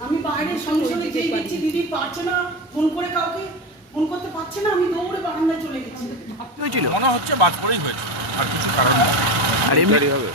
আমি বাইরে সঙ্গে সঙ্গে যেই গেছি দিদি পারছে না ফোন করে কাউকে ফোন করতে পারছে না আমি দৌড়ে বারান্দায় চলে গেছি। হয়েছিল? মনে হচ্ছে বাজ পড়েই হয়েছে আর কিছু কারণ নেই। আর এমনি বাজ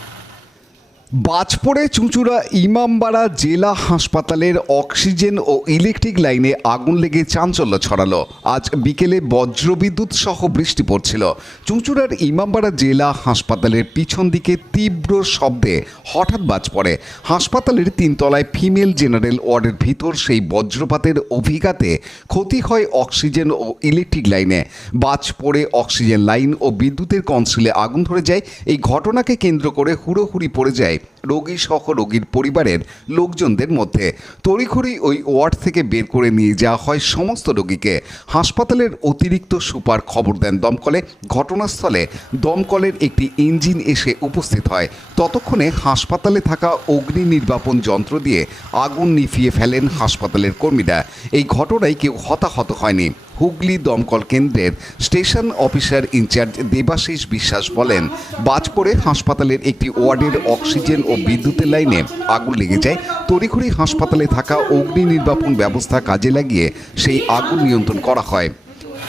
পড়ে চুঁচুড়া ইমামবাড়া জেলা হাসপাতালের অক্সিজেন ও ইলেকট্রিক লাইনে আগুন লেগে চাঞ্চল্য ছড়ালো। আজ বিকেলে বজ্রবিদ্যুৎ সহ বৃষ্টি পড়ছিল। চুঁচুড়ার ইমামবাড়া জেলা হাসপাতালের পিছন দিকে তীব্র শব্দে হঠাৎ বাজ পড়ে। হাসপাতালের তিনতলায় ফিমেল জেনারেল ওয়ার্ডের ভিতর সেই বজ্রপাতের অভিঘাতে ক্ষতি হয় অক্সিজেন ও ইলেকট্রিক লাইনে। বাজ পড়ে অক্সিজেন লাইন ও বিদ্যুতের কনসিলে আগুন ধরে যায়। এই ঘটনাকে কেন্দ্র করে হুড়োহুড়ি পড়ে যায় রোগী সহ রোগীর পরিবারের লোকজনদের মধ্যে তড়িঘড়ি ওই ওয়ার্ড থেকে বের করে নিয়ে যাওয়া হয় সমস্ত রোগীকে। হাসপাতালের অতিরিক্ত সুপার খবর দেন দমকলে। ঘটনাস্থলে দমকলের একটি ইঞ্জিন এসে উপস্থিত হয়। ততক্ষণে হাসপাতালে থাকা অগ্নি নির্বাপন যন্ত্র দিয়ে আগুন নিভিয়ে ফেলেন হাসপাতালের কর্মীরা। এই ঘটনায় কেউ হতাহত হয়নি। হুগলি দমকল কেন্দ্রের স্টেশন অফিসার ইনচার্জ দেবাশিস বিশ্বাস বলেন বাজ পড়ে হাসপাতালের একটি ওয়ার্ডের অক্সিজেন ও বিদ্যুতের লাইনে আগুন লেগে যায়। তড়িঘড়ি হাসপাতালে থাকা অগ্নি নির্বাপন ব্যবস্থা কাজে লাগিয়ে সেই আগুন নিয়ন্ত্রণ করা হয়।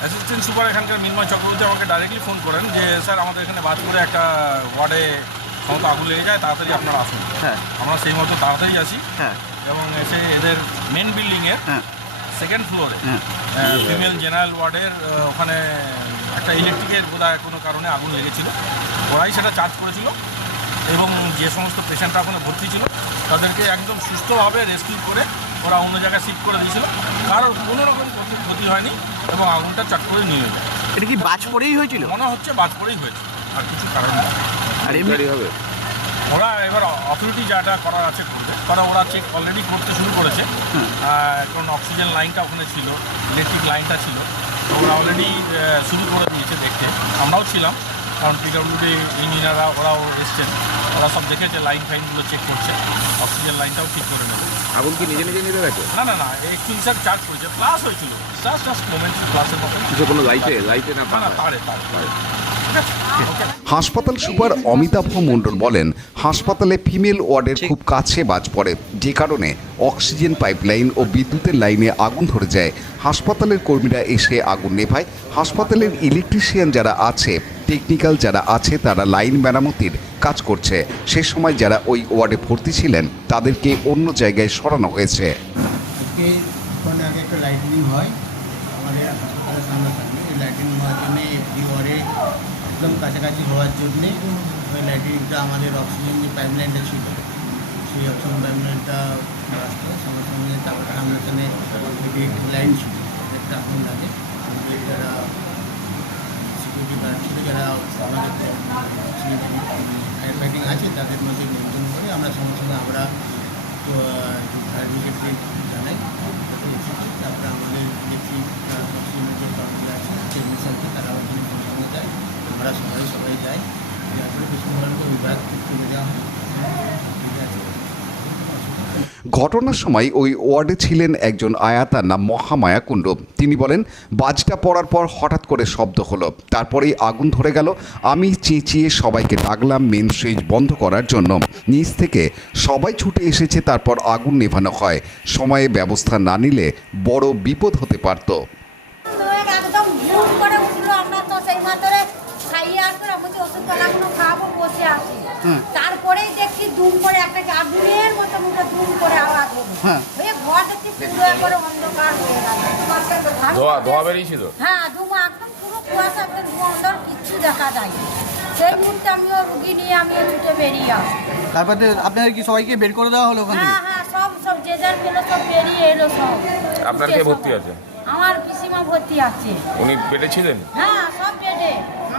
অ্যাসিস্ট্যান্ট সুপার এখানকার মিনময় চক্রবর্তী আমাকে ডাইরেক্টলি ফোন করেন যে স্যার আমাদের এখানে বাজপুরে একটা ওয়ার্ডে সমস্ত আগুন লেগে যায় তাড়াতাড়ি আপনারা আসুন। হ্যাঁ। আমরা সেই মতো তাড়াতাড়ি আসি। হ্যাঁ। এবং এসে এদের মেন বিল্ডিংয়ের হ্যাঁ। সেকেন্ড ফ্লোরে হ্যাঁ। ফিমেল জেনারেল ওয়ার্ডের ওখানে একটা ইলেকট্রিকের বোধহয় কোনো কারণে আগুন লেগেছিল। ওরাই সেটা চার্জ করেছিল। এবং যে সমস্ত পেশেন্টরা ওখানে ভর্তি ছিল তাদেরকে একদম সুস্থভাবে রেস্কিউ করে ওরা অন্য জায়গায় শিফট করে দিয়েছিল। কারোর কোনো রকম ক্ষতি ক্ষতি হয়নি এবং আগুনটা চাট করে নিয়ে যায় এটা কি বাজ পড়েই হয়েছিল? মনে হচ্ছে বাজ পড়েই হয়েছে আর কিছু কারণ নেই। আর এমনি ওরা এবার অথরিটি যাটা করার আছে করবে। কারণ ওরা চেক অলরেডি করতে শুরু করেছে। কারণ অক্সিজেন লাইনটা ওখানে ছিল ইলেকট্রিক লাইনটা ছিল। তো ওরা অলরেডি শুরু করে দিয়েছে দেখতে। আমরাও ছিলাম। কারণ পিডব্লিউডি ইঞ্জিনিয়াররা ওরাও এসছেন। ওরা সব দেখেছে লাইন ফাইনগুলো চেক করছে। অক্সিজেন লাইনটাও ঠিক করে নেবে। আগুন কি নিজে নিজে নিতে দেখে না না না এক্সটিংসার চার্জ করেছে প্লাস হয়েছিল। জাস্ট জাস্ট মোমেন্ট প্লাসের মতো কিছু কোনো লাইটে লাইটে না না তারে তারে। হাসপাতাল সুপার অমিতাভ মণ্ডল বলেন হাসপাতালে ফিমেল ওয়ার্ডের খুব কাছে বাজ পড়ে। যে কারণে অক্সিজেন পাইপলাইন ও বিদ্যুতের লাইনে আগুন ধরে যায়। হাসপাতালের কর্মীরা এসে আগুন নেভায়। হাসপাতালের ইলেকট্রিশিয়ান যারা আছে টেকনিক্যাল যারা আছে, তারা লাইন মেরামতির কাজ করছে। সে সময় যারা ওই ওয়ার্ডে ভর্তি ছিলেন, তাদেরকে অন্য জায়গায় সরানো হয়েছে। লাইটিনিং হয় একদম কাছাকাছি হওয়ার জন্যে ওই আমাদের অক্সিজেন যে ছিল, সেই সামনাসামনি একটি লাইন ছিল, একটা লাগে। সিকিউরিটি গার্ড ছিল। যারা আমাদের ফাইটিং আছে তাদের মধ্যে নিয়ন্ত্রণ করে আমরা সঙ্গে সঙ্গে আমরা ব্রিগেডকে জানাই তাতে এসেছে তারপরে আমাদের ইলেকট্রিক অক্সিজেনের যে কর্মীরা আছে টেকনিশিয়ানকে তারাও ওখানে সঙ্গে সঙ্গে যায় আমরা সবাই সবাই যাই যার ফলে পশ্চিমবঙ্গকে বিভাগ করে দেওয়া হয় ঠিক আছে ঘটনার সময় ওই ওয়ার্ডে ছিলেন একজন আয়াতার নাম মহামায়া কুণ্ড। তিনি বলেন, বাজটা পড়ার পর হঠাৎ করে শব্দ হলো। তারপরেই আগুন ধরে গেল। আমি চেঁচিয়ে সবাইকে ডাকলাম মেন সুইচ বন্ধ করার জন্য। নিচ থেকে সবাই ছুটে এসেছে, তারপর আগুন নেভানো হয়। সময়ে ব্যবস্থা না নিলে বড় বিপদ হতে পারত। আমরা তো সেই খাইয়ে আসলে আমি তো হুম। তারপরেই দেখছি দুম করে একটা আগুনের মতো মুখে দুম করে আওয়াজ হলো হ্যাঁ। হয়ে ঘর দেখছি পুরো একবারে অন্ধকার হয়ে গেল ধোয়া ধোয়া বেরিয়েছিল? হ্যাঁ ধোঁয়া একদম পুরো কুয়াশা একদম ধোঁয়া অন্ধকার কিচ্ছু দেখা যায়নি। সেই মুহূর্তে আমিও রুগী নিয়ে আমিও ছুটে বেরিয়ে আসি। তারপরে আপনাদের কি সবাইকে বের করে দেওয়া হলো ওখান হ্যাঁ হ্যাঁ সব সব যে যার পেল সব বেরিয়ে এলো সব। আপনার কে ভর্তি আছে? আমার পিসিমা ভর্তি আছে। উনি পেটে ছিলেন? হ্যাঁ সব বেডে।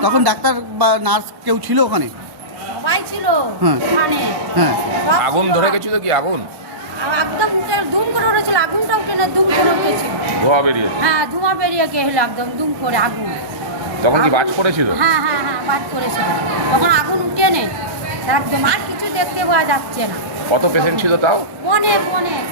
তখন ডাক্তার বা নার্স কেউ ছিল ওখানে? সবাই ছিল। ওখানে হ্যাঁ সব আগুন ছিল। ধরে গেছিল কি আগুন? আর একদম উঠে দুম করে উঠেছিল আগুনটা উঠে না দুম করে উঠেছিল। ধোয়া বেরিয়ে। হ্যাঁ ধোঁয়া বেরিয়ে গেল একদম দুম করে আগুন। তখন কি বাজ পড়েছিল? হ্যাঁ হ্যাঁ হ্যাঁ বাদ করেছিল তখন আগুন উঠে নেই একদম আর কিছু দেখতে পাওয়া যাচ্ছে না। কত পেশেন্ট ছিল তাও? অনেক অনেক।